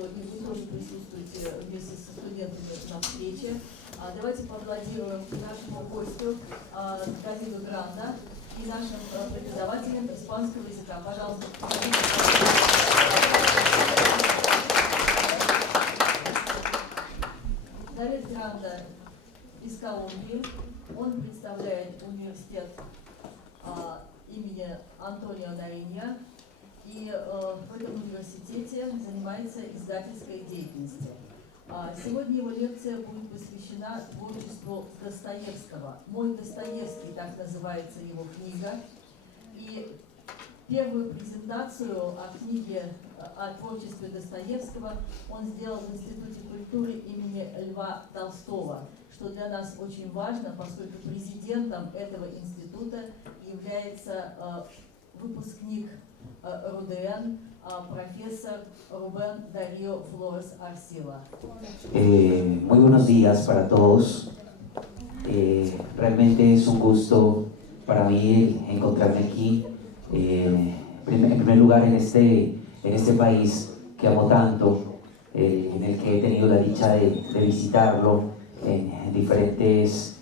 сегодня вы тоже присутствуете вместе со студентами на встрече. Давайте поаплодируем нашему гостю Давиду Гранда и нашим преподавателям испанского языка. Пожалуйста. Давид Гранда из Колумбии. Он представляет университет имени Антонио Наринья. И в этом университете занимается издательской деятельностью. Сегодня его лекция будет посвящена творчеству Достоевского. «Мой Достоевский», так называется его книга. И первую презентацию о книге о творчестве Достоевского он сделал в Институте культуры имени Льва Толстого, что для нас очень важно, поскольку президентом этого института является выпускник РУДН, profesor Rubén Darío Flores Arcila. Muy buenos días para todos. Realmente es un gusto para mí encontrarme aquí, en primer lugar en este país que amo tanto, en el que he tenido la dicha de visitarlo en diferentes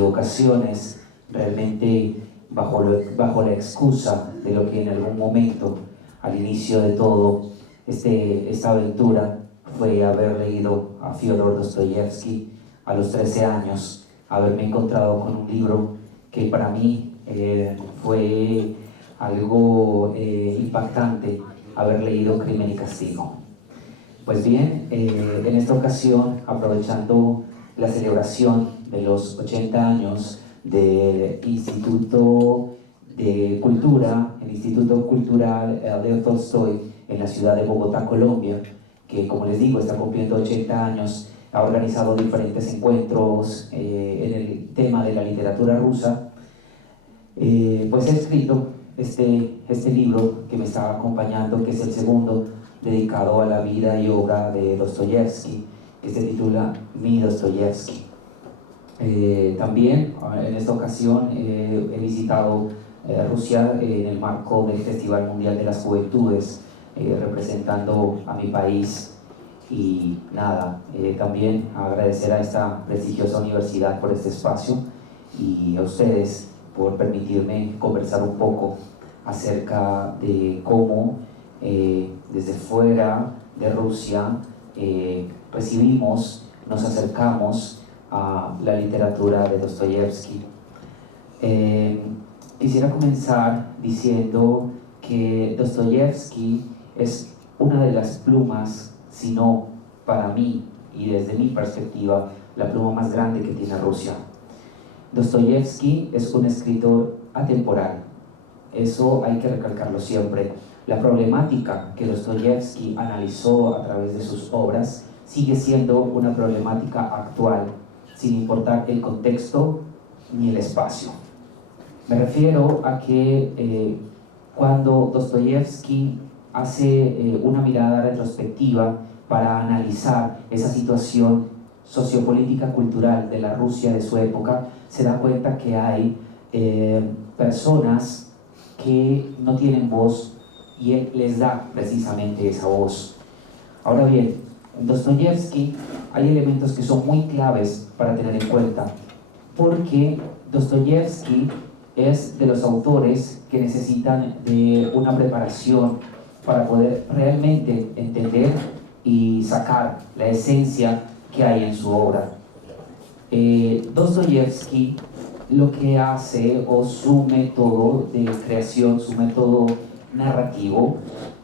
ocasiones, realmente bajo la excusa de lo que en algún momento, al inicio de todo, esta aventura fue haber leído a Fyodor Dostoyevsky a los 13 años, haberme encontrado con un libro que para mí fue algo impactante, haber leído Crimen y Castigo. Pues bien, en esta ocasión, aprovechando la celebración de los 80 años del Instituto de Cultura, el Instituto Cultural Leo Tolstoy en la ciudad de Bogotá, Colombia, que como les digo está cumpliendo 80 años, ha organizado diferentes encuentros en el tema de la literatura rusa, pues he escrito este libro que me está acompañando, que es el segundo, dedicado a la vida y obra de Dostoyevsky, que se titula Mi Dostoyevsky. También en esta ocasión he visitado Rusia en el marco del Festival Mundial de las Juventudes, representando a mi país y nada, también agradecer a esta prestigiosa universidad por este espacio y a ustedes por permitirme conversar un poco acerca de cómo desde fuera de Rusia recibimos, nos acercamos a la literatura de Dostoyevsky. Quisiera comenzar diciendo que Dostoyevsky es una de las plumas, si no para mí y desde mi perspectiva, la pluma más grande que tiene Rusia. Dostoyevsky es un escritor atemporal, eso hay que recalcarlo siempre. La problemática que Dostoyevsky analizó a través de sus obras sigue siendo una problemática actual, sin importar el contexto ni el espacio. Me refiero a que cuando Dostoyevsky hace una mirada retrospectiva para analizar esa situación sociopolítica cultural de la Rusia de su época, se da cuenta que hay personas que no tienen voz y él les da precisamente esa voz. Ahora bien, en Dostoyevsky hay elementos que son muy claves para tener en cuenta, porque Dostoyevsky es de los autores que necesitan de una preparación para poder realmente entender y sacar la esencia que hay en su obra. Dostoyevsky lo que hace, o su método de creación, su método narrativo,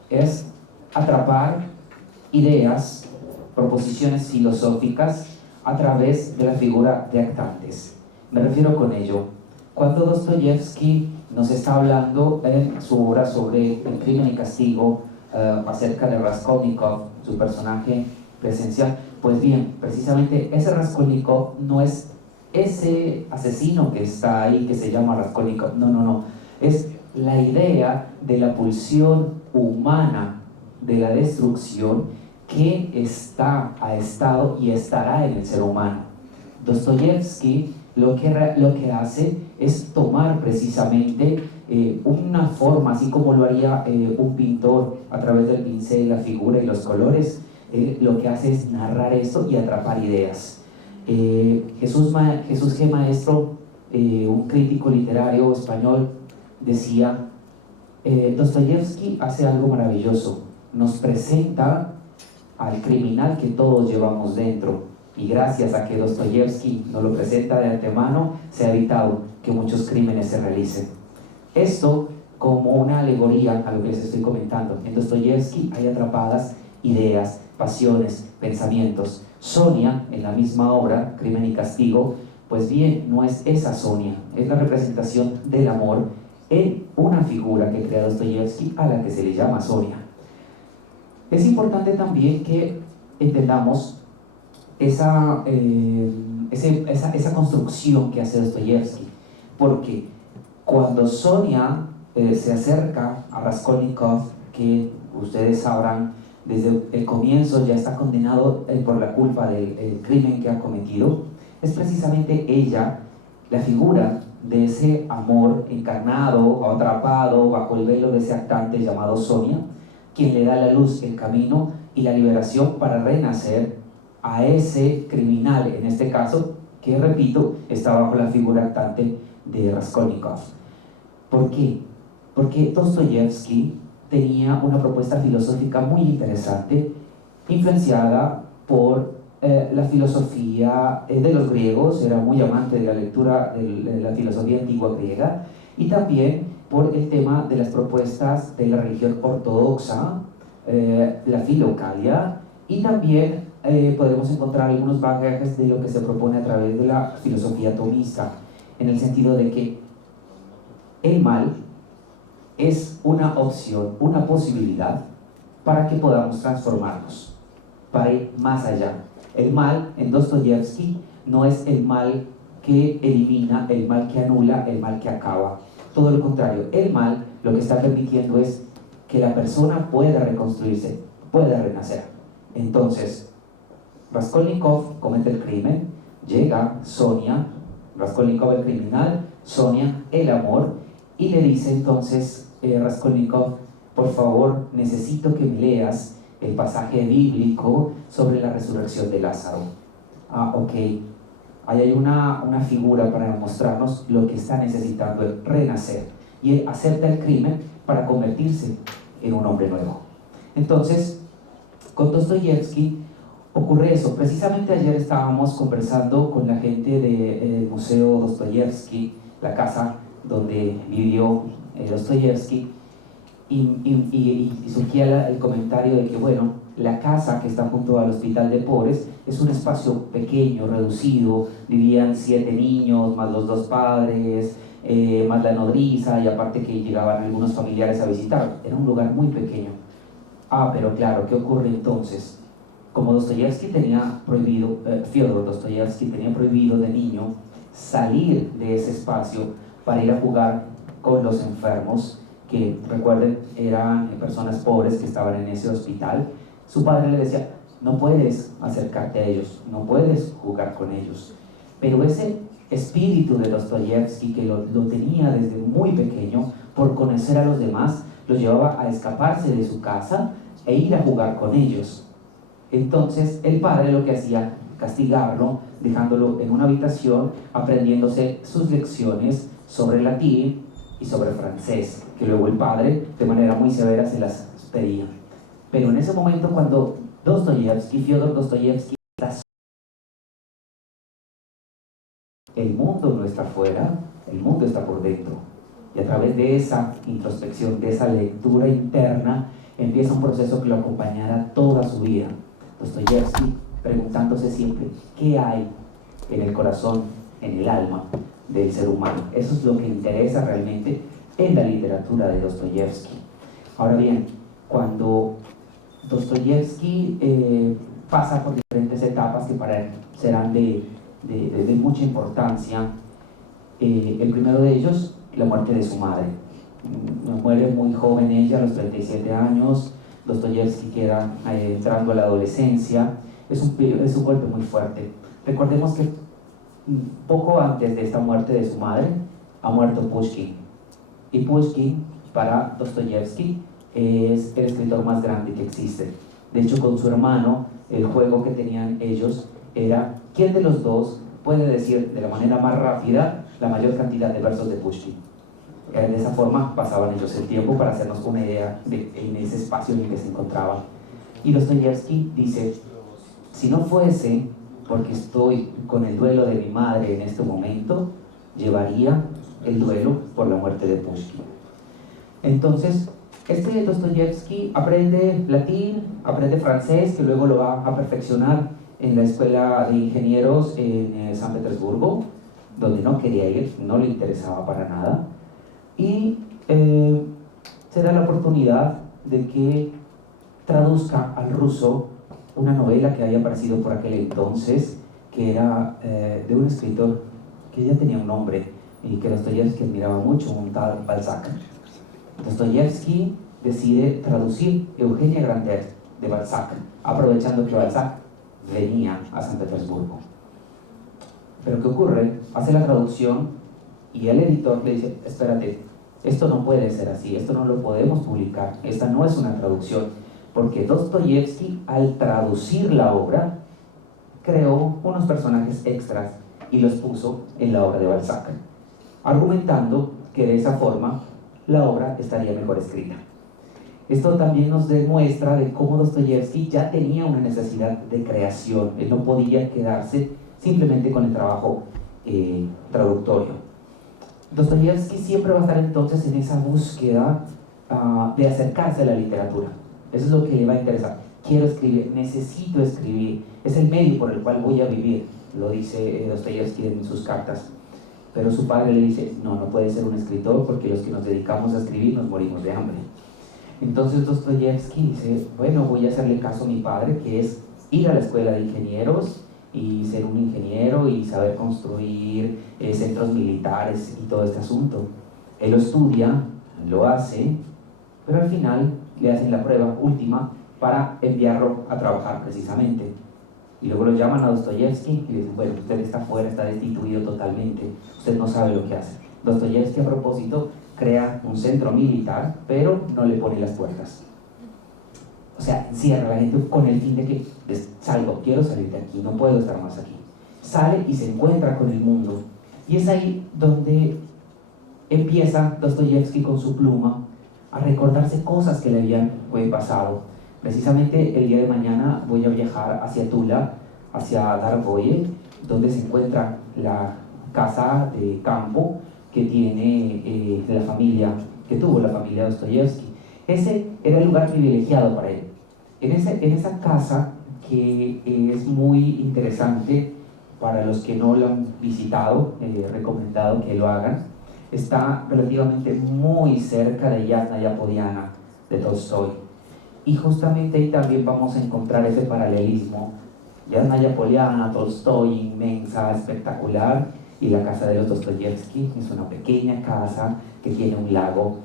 es atrapar ideas, proposiciones filosóficas a través de la figura de actantes. Me refiero con ello, cuando Dostoyevsky nos está hablando en su obra sobre el crimen y castigo, acerca de Raskolnikov, su personaje presencial, pues bien, precisamente ese Raskolnikov no es ese asesino que está ahí, que se llama Raskolnikov, no, es la idea de la pulsión humana de la destrucción que ha estado y estará en el ser humano. Dostoyevsky lo que hace es tomar precisamente una forma, así como lo haría un pintor a través del pincel, la figura y los colores, lo que hace es narrar esto y atrapar ideas. Jesús G. Maestro, un crítico literario español, decía, Dostoyevsky hace algo maravilloso, nos presenta al criminal que todos llevamos dentro, y gracias a que Dostoyevsky nos lo presenta de antemano, se ha evitado que muchos crímenes se realicen. Esto como una alegoría a lo que les estoy comentando. En Dostoyevsky hay atrapadas ideas, pasiones, pensamientos. Sonia, en la misma obra, Crimen y Castigo, pues bien, no es esa Sonia, es la representación del amor en una figura que crea Dostoyevsky a la que se le llama Sonia. Es importante también que entendamos esa construcción que hace Dostoyevsky, porque cuando Sonia se acerca a Raskolnikov, que ustedes sabrán desde el comienzo ya está condenado por la culpa del crimen que ha cometido, es precisamente ella, la figura de ese amor encarnado o atrapado bajo el velo de ese actante llamado Sonia, quien le da la luz, el camino y la liberación para renacer a ese criminal, en este caso, que repito, está bajo la figura actante de Raskolnikov. ¿Por qué? Porque Dostoyevsky tenía una propuesta filosófica muy interesante, influenciada por la filosofía de los griegos, era muy amante de la lectura de la filosofía antigua griega, y también por el tema de las propuestas de la religión ortodoxa, la filocalia, y también podemos encontrar algunos bagajes de lo que se propone a través de la filosofía tomista, en el sentido de que el mal es una opción, una posibilidad para que podamos transformarnos, para ir más allá. El mal en Dostoyevsky no es el mal que elimina, el mal que anula, el mal que acaba. Todo lo contrario, el mal lo que está permitiendo es que la persona pueda reconstruirse, pueda renacer. Entonces, Raskolnikov comete el crimen, llega Sonia, Raskolnikov el criminal, Sonia el amor, y le dice entonces Raskolnikov, por favor, necesito que me leas el pasaje bíblico sobre la resurrección de Lázaro. Ok, ahí hay una figura para mostrarnos lo que está necesitando el renacer, y él acepta el crimen para convertirse en un hombre nuevo. Entonces, con Dostoyevsky ocurre eso. Precisamente ayer estábamos conversando con la gente del Museo Dostoyevsky, la casa donde vivió Dostoyevsky, y surgía el comentario de que, bueno, la casa que está junto al hospital de pobres es un espacio pequeño, reducido, vivían 7 niños, más los 2 padres, más la nodriza, y aparte que llegaban algunos familiares a visitar, era un lugar muy pequeño. Pero claro, ¿qué ocurre entonces? Como Dostoyevsky tenía prohibido, Fyodor Dostoyevsky tenía prohibido de niño salir de ese espacio para ir a jugar con los enfermos, que recuerden eran personas pobres que estaban en ese hospital. Su padre le decía, no puedes acercarte a ellos, no puedes jugar con ellos. Pero ese espíritu de Dostoyevsky, que lo tenía desde muy pequeño, por conocer a los demás, lo llevaba a escaparse de su casa e ir a jugar con ellos. Entonces el padre lo que hacía, castigarlo, dejándolo en una habitación, aprendiéndose sus lecciones sobre latín y sobre francés, que luego el padre de manera muy severa se las pedía. Pero en ese momento, cuando Fyodor Dostoyevsky está, el mundo no está afuera, el mundo está por dentro, y a través de esa introspección, de esa lectura interna, empieza un proceso que lo acompañará toda su vida. Dostoyevsky preguntándose siempre, ¿qué hay en el corazón, en el alma del ser humano? Eso es lo que interesa realmente en la literatura de Dostoyevsky. Ahora bien, cuando Dostoyevsky pasa por diferentes etapas que para él serán de mucha importancia, el primero de ellos, la muerte de su madre. Muere muy joven ella, a los 37 años. Dostoyevsky queda entrando a la adolescencia. Es un golpe muy fuerte. Recordemos que poco antes de esta muerte de su madre ha muerto Pushkin, y Pushkin para Dostoyevsky es el escritor más grande que existe. De hecho, con su hermano, el juego que tenían ellos era quién de los dos puede decir de la manera más rápida la mayor cantidad de versos de Pushkin. De esa forma pasaban ellos el tiempo para hacernos una idea de en ese espacio en el que se encontraban. Y Dostoyevsky dice, si no fuese porque estoy con el duelo de mi madre en este momento, llevaría el duelo por la muerte de Pushkin. Entonces, este Dostoyevsky aprende latín, aprende francés, que luego lo va a perfeccionar en la escuela de ingenieros en San Petersburgo, donde no quería ir, no le interesaba para nada. Y se da la oportunidad de que traduzca al ruso una novela que había aparecido por aquel entonces, que era de un escritor que ya tenía un nombre y que Dostoyevsky admiraba mucho, un tal Balzac. Dostoyevsky decide traducir Eugenia Grandet de Balzac, aprovechando que Balzac venía a San Petersburgo. Pero ¿qué ocurre? Hace la traducción y el editor le dice, espérate, esto no puede ser así, esto no lo podemos publicar, esta no es una traducción, porque Dostoyevsky, al traducir la obra, creó unos personajes extras y los puso en la obra de Balzac, argumentando que de esa forma la obra estaría mejor escrita. Esto también nos demuestra de cómo Dostoyevsky ya tenía una necesidad de creación, él no podía quedarse simplemente con el trabajo traductorio. Dostoyevsky siempre va a estar entonces en esa búsqueda de acercarse a la literatura. Eso es lo que le va a interesar. Quiero escribir, necesito escribir, es el medio por el cual voy a vivir, lo dice Dostoyevsky en sus cartas. Pero su padre le dice, no puede ser un escritor porque los que nos dedicamos a escribir nos morimos de hambre. Entonces Dostoyevsky dice, bueno, voy a hacerle caso a mi padre, que es ir a la escuela de ingenieros y ser un ingeniero y saber construir centros militares y todo este asunto. Él lo estudia, lo hace, pero al final le hacen la prueba última para enviarlo a trabajar precisamente. Y luego lo llaman a Dostoyevsky y le dicen, bueno, usted está fuera, está destituido totalmente, usted no sabe lo que hace. Dostoyevsky, a propósito, crea un centro militar, pero no le pone las puertas. O sea, encierra a la gente con el fin de que salgo, quiero salir de aquí, no puedo estar más aquí. Sale y se encuentra con el mundo. Y es ahí donde empieza Dostoyevsky con su pluma a recordarse cosas que le habían pasado. Precisamente el día de mañana voy a viajar hacia Tula, hacia Darboye, donde se encuentra la casa de campo que tiene la familia, que tuvo la familia Dostoyevsky. Ese era el lugar privilegiado para él. En esa casa, que es muy interesante para los que no lo han visitado, recomendado que lo hagan, está relativamente muy cerca de Yasnaya Poliana de Tolstoy. Y justamente ahí también vamos a encontrar ese paralelismo. Yasnaya Poliana, Tolstoy, inmensa, espectacular, y la casa de los Dostoyevsky es una pequeña casa que tiene un lago,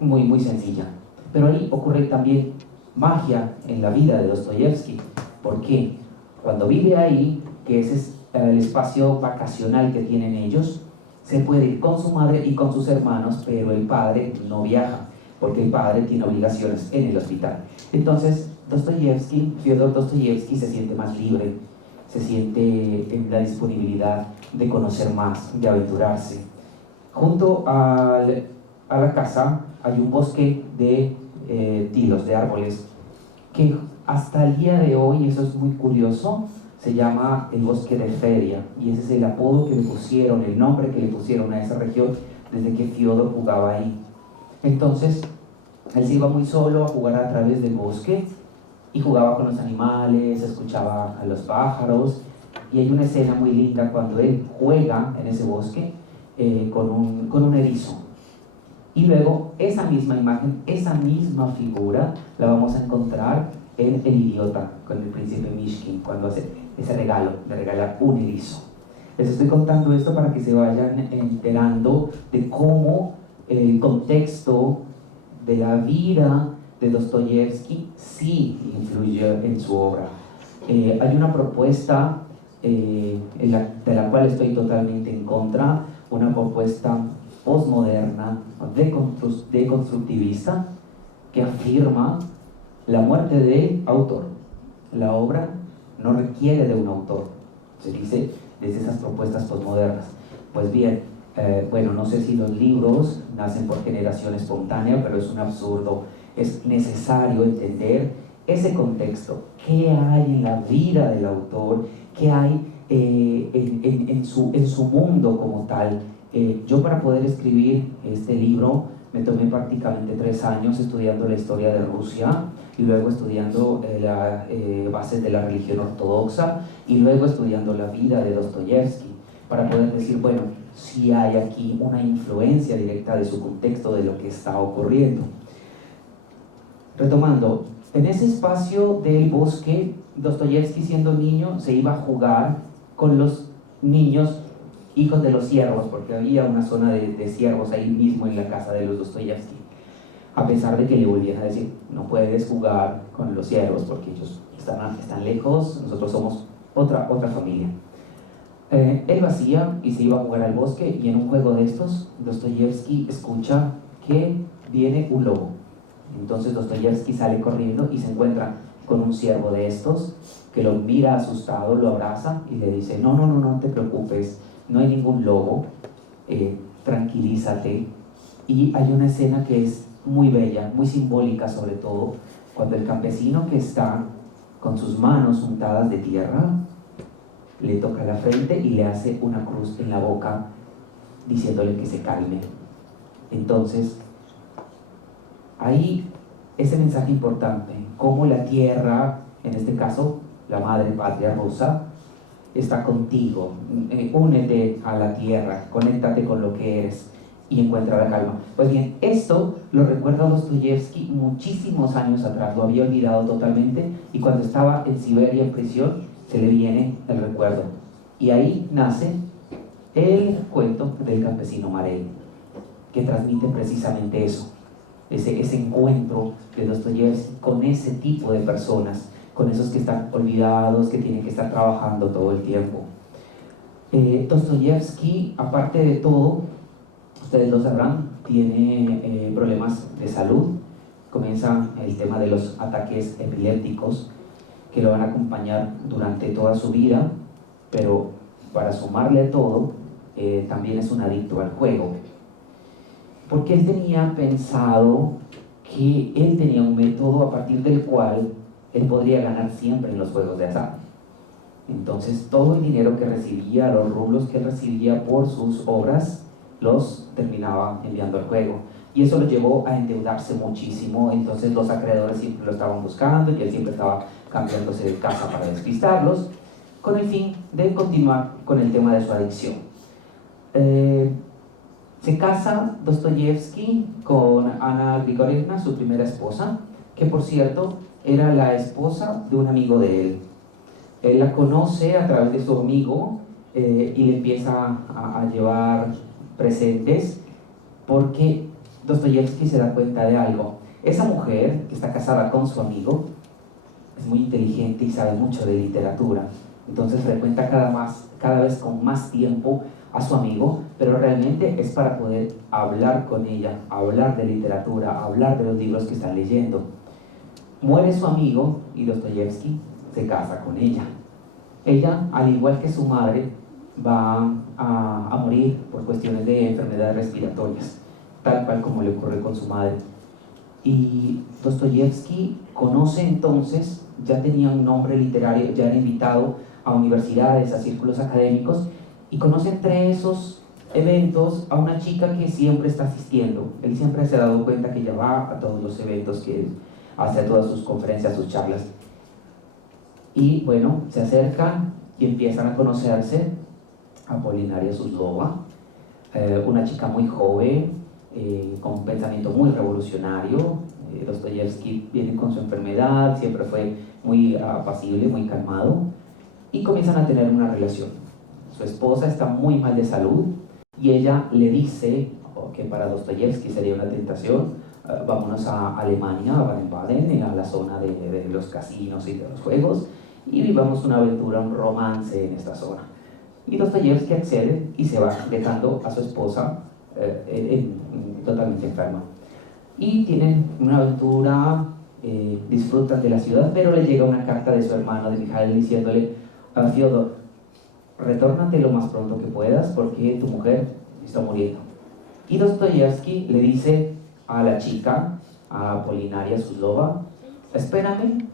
muy, muy sencilla. Pero ahí ocurre también magia en la vida de Dostoyevsky. ¿Por qué? Cuando vive ahí, que ese es el espacio vacacional que tienen ellos, se puede ir con su madre y con sus hermanos, pero el padre no viaja, porque el padre tiene obligaciones en el hospital. Entonces, Fyodor Dostoyevsky se siente más libre, se siente en la disponibilidad de conocer más, de aventurarse. Junto a la casa hay un bosque de tilos, de árboles, que hasta el día de hoy, eso es muy curioso, se llama el bosque de Feria, y ese es el apodo que le pusieron, el nombre que le pusieron a esa región desde que Fyodor jugaba ahí. Entonces, él se iba muy solo a jugar a través del bosque y jugaba con los animales, escuchaba a los pájaros, y hay una escena muy linda cuando él juega en ese bosque con un erizo. Y luego esa misma imagen, esa misma figura la vamos a encontrar en El idiota, con el príncipe Mishkin, cuando hace ese regalo de regalar un erizo. Les estoy contando esto para que se vayan enterando de cómo el contexto de la vida de Dostoyevsky sí influye en su obra. Hay una propuesta de la cual estoy totalmente en contra, una propuesta postmoderna, deconstructivista, que afirma la muerte del autor. La obra no requiere de un autor, se dice desde esas propuestas postmodernas. Pues bien, bueno, no sé si los libros nacen por generación espontánea, pero es un absurdo. Es necesario entender ese contexto, qué hay en la vida del autor, qué hay en su mundo como tal. Yo, para poder escribir este libro, me tomé prácticamente 3 años estudiando la historia de Rusia, y luego estudiando las bases de la religión ortodoxa, y luego estudiando la vida de Dostoyevsky, para poder decir, bueno, si hay aquí una influencia directa de su contexto, de lo que está ocurriendo. Retomando, en ese espacio del bosque, Dostoyevsky, siendo niño, se iba a jugar con los niños hijos de los siervos, porque había una zona de siervos ahí mismo en la casa de los Dostoyevsky, a pesar de que le volvían a decir, no puedes jugar con los siervos porque ellos están lejos, nosotros somos otra familia. Él lo hacía y se iba a jugar al bosque, y en un juego de estos, Dostoyevsky escucha que viene un lobo. Entonces Dostoyevsky sale corriendo y se encuentra con un siervo de estos que lo mira asustado, lo abraza y le dice, no te preocupes, no hay ningún lobo, tranquilízate. Y hay una escena que es muy bella, muy simbólica, sobre todo cuando el campesino, que está con sus manos untadas de tierra, le toca la frente y le hace una cruz en la boca diciéndole que se calme. Entonces, ahí ese mensaje importante, cómo la tierra, en este caso la madre patria rusa, está contigo, únete a la tierra, conéctate con lo que eres y encuentra la calma. Pues bien, esto lo recuerda Dostoyevsky muchísimos años atrás, lo había olvidado totalmente, y cuando estaba en Siberia en prisión se le viene el recuerdo, y ahí nace el cuento del campesino Marey, que transmite precisamente eso, ese encuentro de Dostoyevsky con ese tipo de personas, con esos que están olvidados, que tienen que estar trabajando todo el tiempo. Dostoyevsky, aparte de todo, ustedes lo sabrán, tiene problemas de salud. Comienza el tema de los ataques epilépticos, que lo van a acompañar durante toda su vida, pero para sumarle a todo, también es un adicto al juego, porque él tenía pensado que él tenía un método a partir del cual él podría ganar siempre en los juegos de azar. Entonces todo el dinero que recibía, los rublos que recibía por sus obras, los terminaba enviando al juego, y eso lo llevó a endeudarse muchísimo. Entonces los acreedores siempre lo estaban buscando y él siempre estaba cambiándose de casa para despistarlos, con el fin de continuar con el tema de su adicción. Se casa Dostoyevsky con Ana Grigorievna, su primera esposa, que por cierto era la esposa de un amigo de él. Él la conoce a través de su amigo, y le empieza a llevar presentes, porque Dostoyevsky se da cuenta de algo. Esa mujer que está casada con su amigo es muy inteligente y sabe mucho de literatura, entonces frecuenta cada vez con más tiempo a su amigo, pero realmente es para poder hablar con ella, hablar de literatura, hablar de los libros que están leyendo. Muere su amigo y Dostoyevsky se casa con ella. Ella, al igual que su madre, va a morir por cuestiones de enfermedades respiratorias, tal cual como le ocurre con su madre. Y Dostoyevsky conoce entonces, ya tenía un nombre literario, ya era invitado a universidades, a círculos académicos, y conoce entre esos eventos a una chica que siempre está asistiendo. Él siempre se ha dado cuenta que ella va a todos los eventos que él hace, a todas sus conferencias, sus charlas. Y bueno, se acercan y empiezan a conocerse. Apolinaria Suslova, una chica muy joven, con un pensamiento muy revolucionario. Dostoyevsky viene con su enfermedad, siempre fue muy apacible, muy calmado, y comienzan a tener una relación. Su esposa está muy mal de salud, y ella le dice que para Dostoyevsky sería una tentación, vámonos a Alemania, a Baden-Baden, a la zona de los casinos y de los juegos, y vivamos una aventura, un romance en esta zona. Y Dostoyevsky accede y se va, dejando a su esposa totalmente enferma. Y tienen una aventura disfrutan de la ciudad, pero le llega una carta de su hermano, de Mikhail, diciéndole: Fyodor, retórnate lo más pronto que puedas porque tu mujer está muriendo. Y Dostoyevsky le dice a la chica, a Apolinaria Suslova: espérame,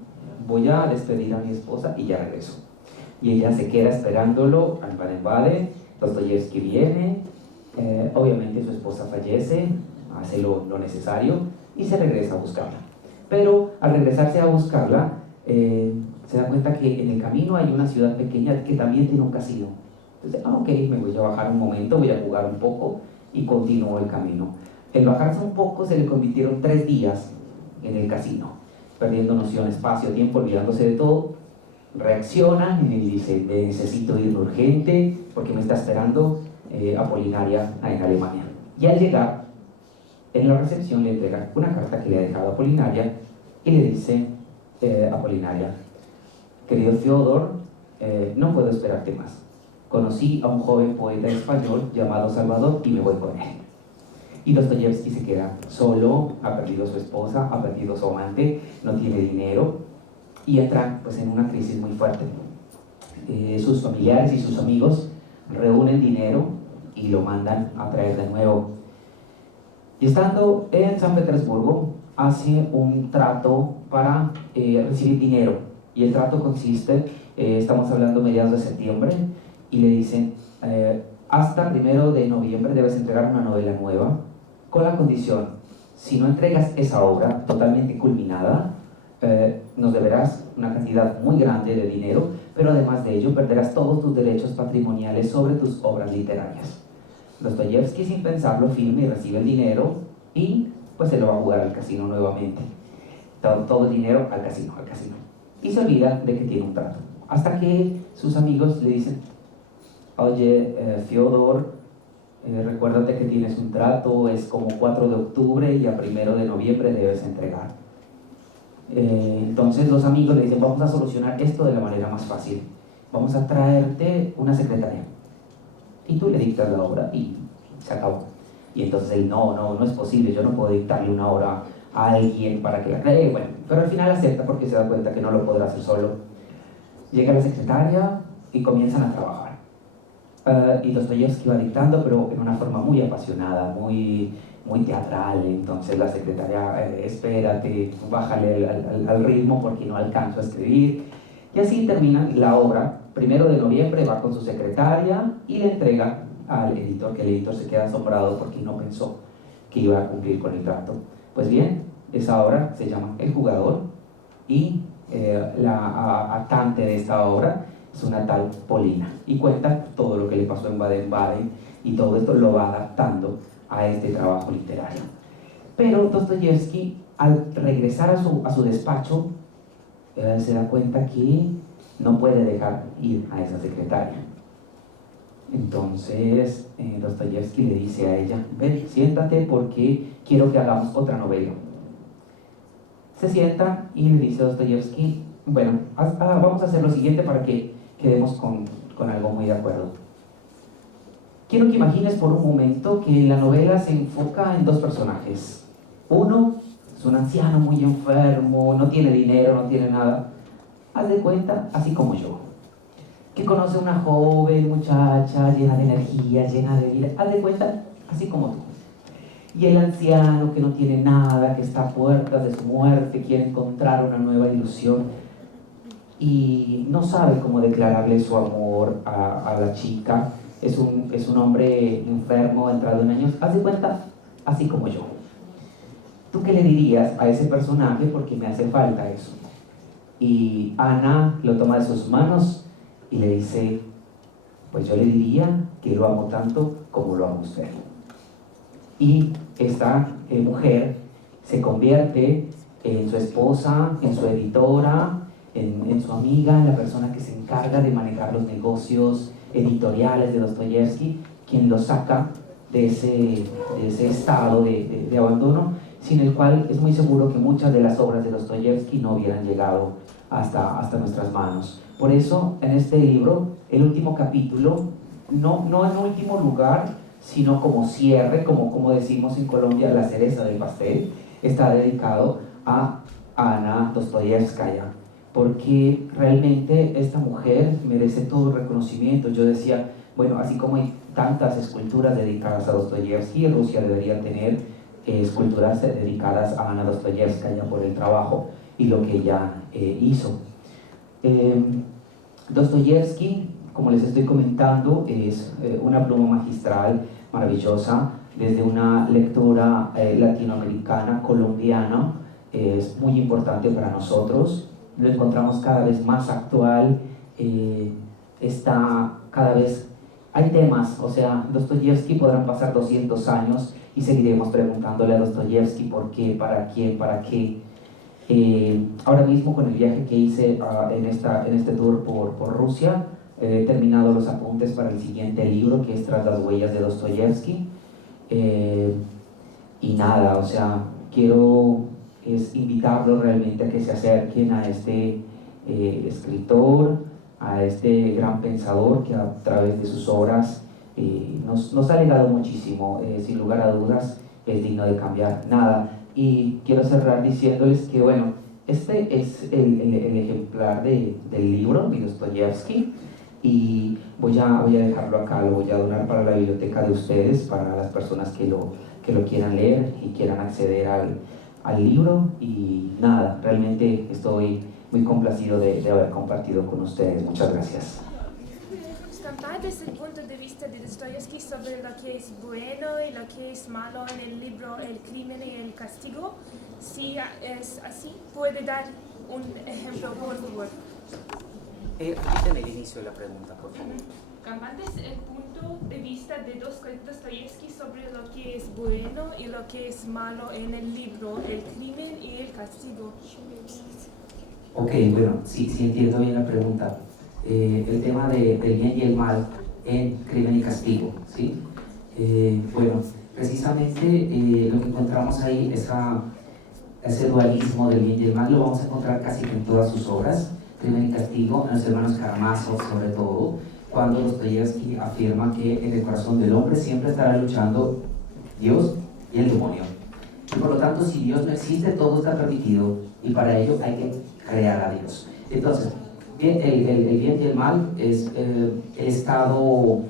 voy a despedir a mi esposa y ya regreso. Y ella se queda esperándolo en Baden-Baden. Dostoyevsky viene, obviamente su esposa fallece, hace lo necesario y se regresa a buscarla. Pero al regresarse a buscarla, se da cuenta que en el camino hay una ciudad pequeña que también tiene un casino. Entonces, ok, me voy a bajar un momento, voy a jugar un poco y continúo el camino. El bajarse un poco se le convirtieron 3 días en el casino, perdiendo noción, espacio, tiempo, olvidándose de todo. Reacciona y dice: necesito ir urgente porque me está esperando Apolinaria en Alemania. Y al llegar, en la recepción le entrega una carta que le ha dejado Apolinaria y le dice: Apolinaria, querido Fyodor, no puedo esperarte más. Conocí a un joven poeta español llamado Salvador y me voy con él. Y Dostoyevsky se queda solo, ha perdido su esposa, ha perdido su amante, no tiene dinero y entra pues en una crisis muy fuerte. Sus familiares y sus amigos reúnen dinero y lo mandan a traer de nuevo. Y estando en San Petersburgo, hace un trato para recibir dinero. Y el trato consiste, estamos hablando mediados de septiembre, y le dicen: hasta 1 de noviembre debes entregar una novela nueva, con la condición, si no entregas esa obra totalmente culminada, nos deberás una cantidad muy grande de dinero, pero además de ello perderás todos tus derechos patrimoniales sobre tus obras literarias. Dostoyevsky, sin pensarlo, firma y recibe el dinero y pues se lo va a jugar al casino nuevamente. Todo el dinero al casino. Y se olvida de que tiene un trato. Hasta que sus amigos le dicen: oye, Fyodor, recuérdate que tienes un trato, es como 4 de octubre y a 1 de noviembre debes entregar. Entonces los amigos le dicen: vamos a solucionar esto de la manera más fácil. Vamos a traerte una secretaria. Y tú le dictas la obra y se acabó. Y entonces él: no es posible, yo no puedo dictarle una obra a alguien para que la cree. Bueno, pero al final acepta porque se da cuenta que no lo podrá hacer solo. Llega la secretaria y comienzan a trabajar. Y Dostoyevsky va dictando, pero en una forma muy apasionada, muy teatral. Entonces la secretaria: espérate, bájale al ritmo porque no alcanzo a escribir. Y así termina la obra. 1 de noviembre va con su secretaria y le entrega al editor, que el editor se queda asombrado porque no pensó que iba a cumplir con el trato. Pues bien, esa obra se llama El Jugador y la atante de esta obra es una tal Polina y cuenta todo lo que le pasó en Baden-Baden, y todo esto lo va adaptando a este trabajo literario. Pero Dostoyevsky, al regresar a su despacho, se da cuenta que no puede dejar ir a esa secretaria. Entonces Dostoyevsky le dice a ella: ven, siéntate porque quiero que hagamos otra novela. Se sienta y le dice a Dostoyevsky: bueno, vamos a hacer lo siguiente para que quedemos con algo muy de acuerdo. Quiero que imagines por un momento que la novela se enfoca en 2 personajes. Uno es un anciano muy enfermo, no tiene dinero, no tiene nada. Haz de cuenta, así como yo, que conoce a una joven muchacha llena de energía, llena de vida. Haz de cuenta, así como tú. Y el anciano que no tiene nada, que está a puertas de su muerte, quiere encontrar una nueva ilusión y no sabe cómo declararle su amor a la chica. Es un hombre enfermo, entrado en años. Haz de cuenta, así como yo. ¿Tú qué le dirías a ese personaje? Porque me hace falta eso. Y Ana lo toma de sus manos y le dice: pues yo le diría que lo amo tanto como lo ama usted. Y esta mujer se convierte en su esposa, en su editora, en su amiga, en la persona que se encarga de manejar los negocios editoriales de Dostoyevsky, quien lo saca de ese estado de abandono, sin el cual es muy seguro que muchas de las obras de Dostoyevsky no hubieran llegado hasta nuestras manos. Por eso, en este libro, el último capítulo, no en último lugar, sino como cierre, como decimos en Colombia, la cereza del pastel, está dedicado a Ana Dostoyevskaya, porque realmente esta mujer merece todo el reconocimiento. Yo decía, bueno, así como hay tantas esculturas dedicadas a Dostoyevsky, Rusia debería tener esculturas dedicadas a Ana Dostoyevskaya por el trabajo y lo que ella hizo. Dostoyevsky, como les estoy comentando, es una pluma magistral maravillosa, desde una lectura latinoamericana, colombiana, es muy importante para nosotros, lo encontramos cada vez más actual, está cada vez, hay temas, o sea, Dostoyevsky podrán pasar 200 años y seguiremos preguntándole a Dostoyevsky por qué, para quién, para qué. Ahora mismo con el viaje que hice en este tour por Rusia, he terminado los apuntes para el siguiente libro, que es Tras las huellas de Dostoyevsky. Y nada, o sea, quiero invitarlos realmente a que se acerquen a este escritor, a este gran pensador que a través de sus obras nos ha legado muchísimo, sin lugar a dudas es digno de cambiar nada. Y quiero cerrar diciéndoles que, bueno, este es el ejemplar del libro de Dostoyevsky, y voy a dejarlo acá, lo voy a donar para la biblioteca de ustedes, para las personas que lo quieran leer y quieran acceder al libro. Y nada, realmente estoy muy complacido de haber compartido con ustedes. Muchas gracias. ¿Compartes el punto de vista de Dostoyevsky sobre lo que es bueno y lo que es malo en el libro El crimen y el castigo? Si es así, ¿puede dar un ejemplo, por favor? Repíteme el inicio de la pregunta, por favor. ¿Compartes el punto de vista de Dostoyevsky sobre lo que es bueno y lo que es malo en el libro El crimen y el castigo? Ok, bueno, sí entiendo bien la pregunta. El tema del bien y el mal en Crimen y Castigo, ¿sí? Bueno, precisamente lo que encontramos ahí, ese dualismo del bien y el mal, lo vamos a encontrar casi en todas sus obras. Crimen y Castigo, en los hermanos Karamazov sobre todo, cuando Dostoyevsky afirma que en el corazón del hombre siempre estará luchando Dios y el demonio. Y por lo tanto, si Dios no existe, todo está permitido, y para ello hay que crear a Dios. Entonces, el bien y el mal es el estado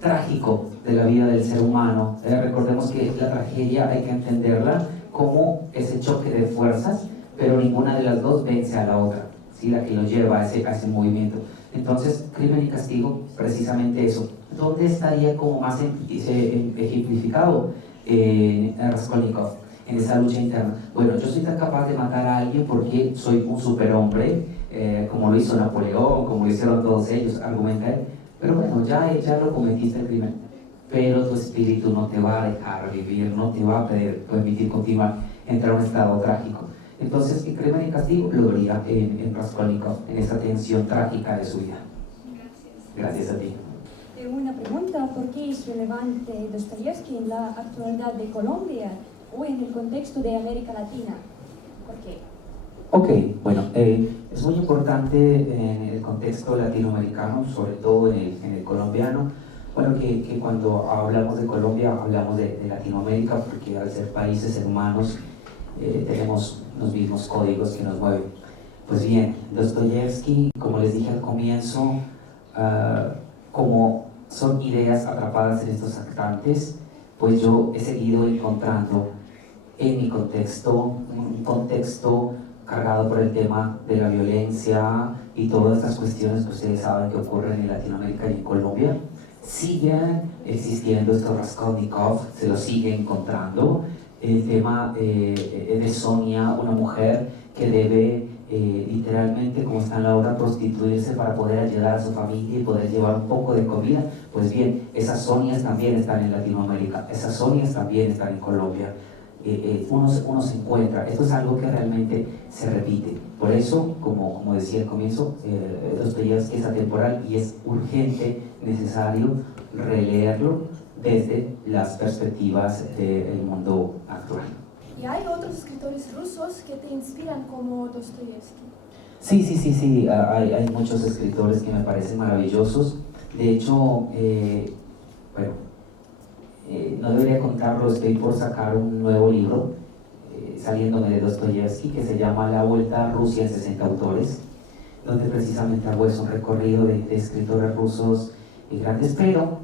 trágico de la vida del ser humano. Recordemos que la tragedia hay que entenderla como ese choque de fuerzas, pero ninguna de las dos vence a la otra, ¿sí? La que lo lleva a ese movimiento. Entonces, Crimen y Castigo, precisamente eso. ¿Dónde estaría como más ejemplificado? En Raskolnikov, en esa lucha interna. Bueno, yo soy tan capaz de matar a alguien porque soy un superhombre, como lo hizo Napoleón, como lo hicieron todos ellos, argumenta él. Pero bueno, ya lo cometiste el crimen, pero tu espíritu no te va a dejar vivir, no te va a permitir continuar, entrar a un estado trágico. Entonces, el Crimen y Castigo lo vería en Raskolnikov, en esa tensión trágica de su vida. Gracias a ti. Una pregunta: ¿por qué es relevante Dostoyevsky en la actualidad de Colombia o en el contexto de América Latina? ¿Por qué? Ok, bueno, es muy importante en el contexto latinoamericano, sobre todo en el colombiano. Bueno, que cuando hablamos de Colombia hablamos de Latinoamérica, porque al ser países hermanos tenemos los mismos códigos que nos mueven. Pues bien, Dostoyevsky, como les dije al comienzo, como son ideas atrapadas en estos actantes, pues yo he seguido encontrando en mi contexto, un contexto cargado por el tema de la violencia y todas estas cuestiones que ustedes saben que ocurren en Latinoamérica y en Colombia. Siguen existiendo estos Raskolnikov, se los sigue encontrando. El tema de Sonia, una mujer que debe literalmente, como está en la obra, prostituirse para poder ayudar a su familia y poder llevar un poco de comida. Pues bien, esas Sonias también están en Latinoamérica, esas Sonias también están en Colombia. Uno se encuentra, esto es algo que realmente se repite. Por eso, como decía al comienzo, Dostoyevsky es atemporal y es urgente, necesario releerlo desde las perspectivas del mundo actual. ¿Y hay otros escritores rusos que te inspiran como Dostoyevsky? Sí, hay muchos escritores que me parecen maravillosos. De hecho, no debería contarlo, estoy por sacar un nuevo libro saliéndome de Dostoyevsky, que se llama La Vuelta a Rusia en 60 autores, donde precisamente hago un recorrido de escritores rusos grandes, pero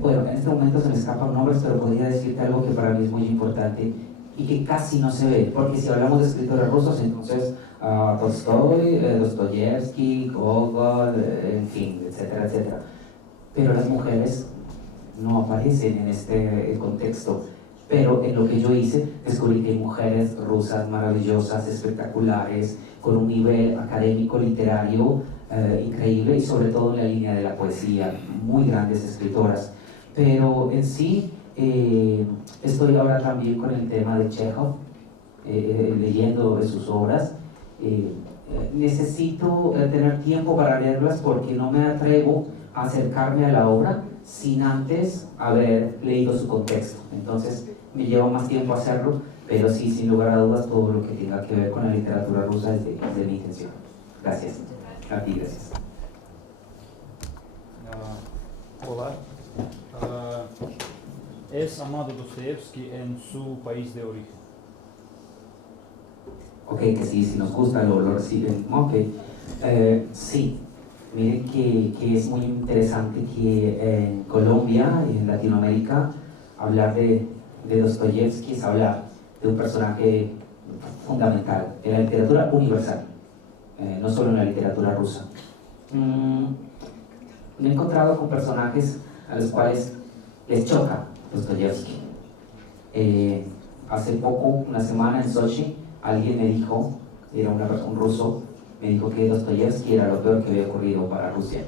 bueno, en este momento se me escapan nombres, pero podría decirte algo que para mí es muy importante y que casi no se ve, porque si hablamos de escritores rusos, entonces Tolstoy, Dostoyevsky, Gogol, en fin, etcétera, etcétera. Pero las mujeres no aparecen en este contexto. Pero en lo que yo hice, descubrí que hay mujeres rusas maravillosas, espectaculares, con un nivel académico, literario increíble, y sobre todo en la línea de la poesía, muy grandes escritoras. Pero en sí, estoy ahora también con el tema de Chekhov, leyendo de sus obras. Necesito tener tiempo para leerlas porque no me atrevo a acercarme a la obra sin antes haber leído su contexto. Entonces me lleva más tiempo hacerlo, pero sí, sin lugar a dudas, todo lo que tenga que ver con la literatura rusa es de mi intención. Gracias. A ti, gracias. Hola. ¿Es amado Dostoyevsky en su país de origen? Ok, que sí, si nos gusta lo reciben. Ok, sí. Miren que es muy interesante que en Colombia y en Latinoamérica hablar de Dostoyevsky es hablar de un personaje fundamental en la literatura universal, no solo en la literatura rusa. Me he encontrado con personajes a los cuales les choca Dostoyevsky. Hace poco, una semana en Sochi, alguien me dijo, era un ruso, me dijo que Dostoyevsky era lo peor que había ocurrido para Rusia.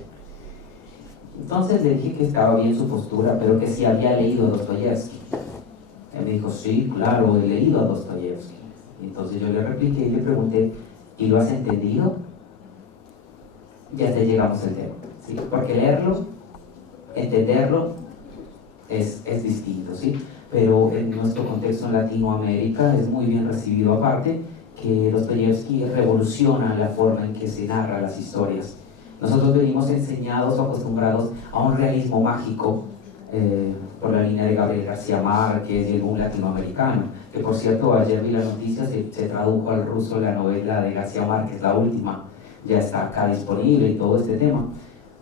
Entonces le dije que estaba bien su postura, pero que sí había leído a Dostoyevsky. Él me dijo, sí, claro, he leído a Dostoyevsky. Entonces yo le repliqué y le pregunté, ¿y lo has entendido? Ya te llegamos al tema, ¿sí? Porque leerlo, entenderlo, es distinto, ¿sí? Pero en nuestro contexto en Latinoamérica es muy bien recibido, aparte que Dostoyevsky revoluciona la forma en que se narran las historias. Nosotros venimos enseñados o acostumbrados a un realismo mágico por la línea de Gabriel García Márquez y el boom latinoamericano, que por cierto ayer vi la noticia, se tradujo al ruso la novela de García Márquez, la última, ya está acá disponible y todo este tema.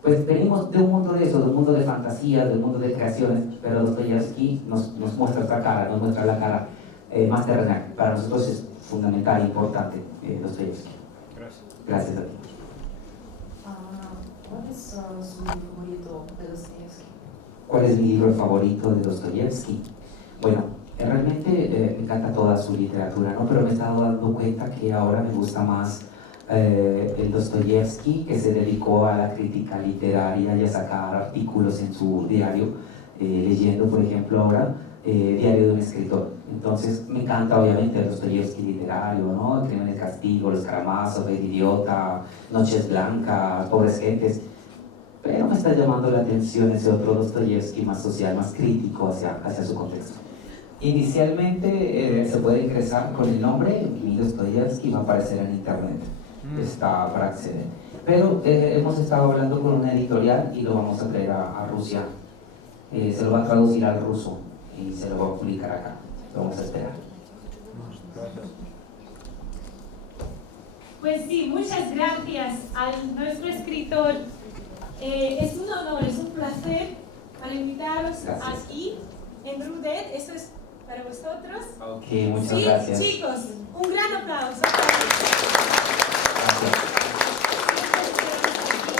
Pues venimos de un mundo de eso, de un mundo de fantasías, de un mundo de creaciones, pero Dostoyevsky nos muestra esta cara, nos muestra la cara más terrenal. Para nosotros es fundamental e importante Dostoyevsky. Gracias. Gracias a ti. ¿Cuál es su libro favorito de Dostoyevsky? ¿Cuál es mi libro favorito de Dostoyevsky? Bueno, realmente me encanta toda su literatura, ¿no? Pero me he estado dando cuenta que ahora me gusta más el Dostoyevsky, que se dedicó a la crítica literaria y a sacar artículos en su diario, leyendo, por ejemplo, ahora Diario de un escritor. Entonces me encanta obviamente el Dostoyevsky literario, ¿no? El Crimen y el Castigo, Los Karamazov, El Idiota, Noches Blancas, Pobres Gentes. Pero me está llamando la atención ese otro Dostoyevsky más social, más crítico hacia su contexto. Inicialmente se puede ingresar con el nombre, Mi Dostoyevsky, va a aparecer en internet, está para acceder. Pero hemos estado hablando con una editorial y lo vamos a traer a Rusia. Se lo va a traducir al ruso y se lo va a publicar acá. Lo vamos a esperar. Gracias. Pues sí, muchas gracias a nuestro escritor. Es un honor, es un placer para invitaros aquí en Rudet. Eso es para vosotros. Ok, muchas sí, gracias. Chicos, un gran aplauso.